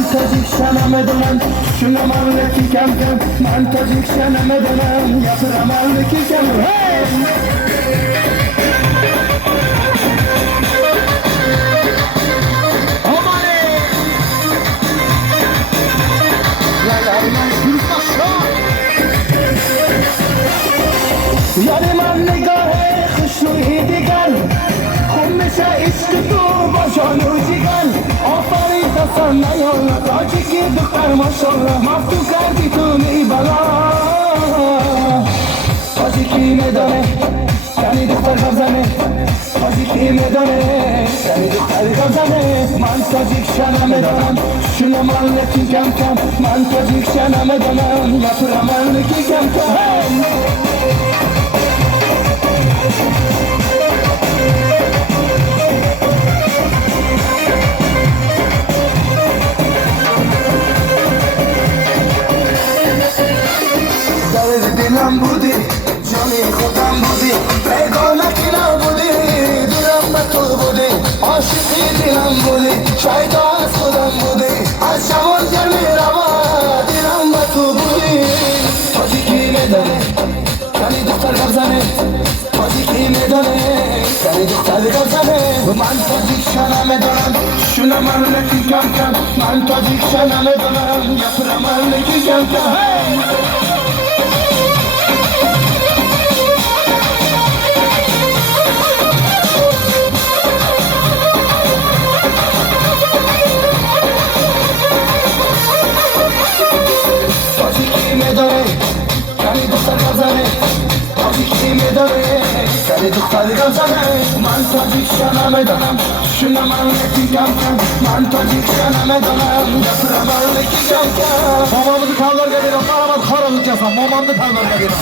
من تاجیکشانم میدونم شونم لکی کم کم من تاجیکشانم میدونم یاسرم لکی کم یاری من نگاه خوشرویی دیگر خون میشه عشق تو با جان و جیگر آفرین دستان نیالا تاجیکی دختر ماشالله مفتو کردی تو میبلا تاجیکی میدانه یعنی دختر غزنه تاجیکی میدانه یعنی دختر غزنه من تاجیکشانم میدانم شونم لکی کم کم من تاجیکشانم میدانم یپرم لکی کم کم دلم بودی جانی خودم بودی بیگانگی نبودی دلم به تو بودی عاشقی دلم بودی شایده از خودم بودی از جوان گرمی روا دلم به تو بودی تاجیکی میدانه یعنی دختر غزنه تاجیکی میدانه یعنی دختر غزنه من تاجیکشانم میدانم شونم لکی کم کم من تاجیکشانم میدانم یپرم لکی کم کم یعنی دختر غزنه تاجیکی میداره یعنی دختر غزنه من تاجیکشانم میدانم شونم لکی کم کم من تاجیکشانم میدانم یپرم لکی کم کم Mamamızı tavlar geliyor. Karamat karanlık yasam. Mamamızı tavlar geliyor.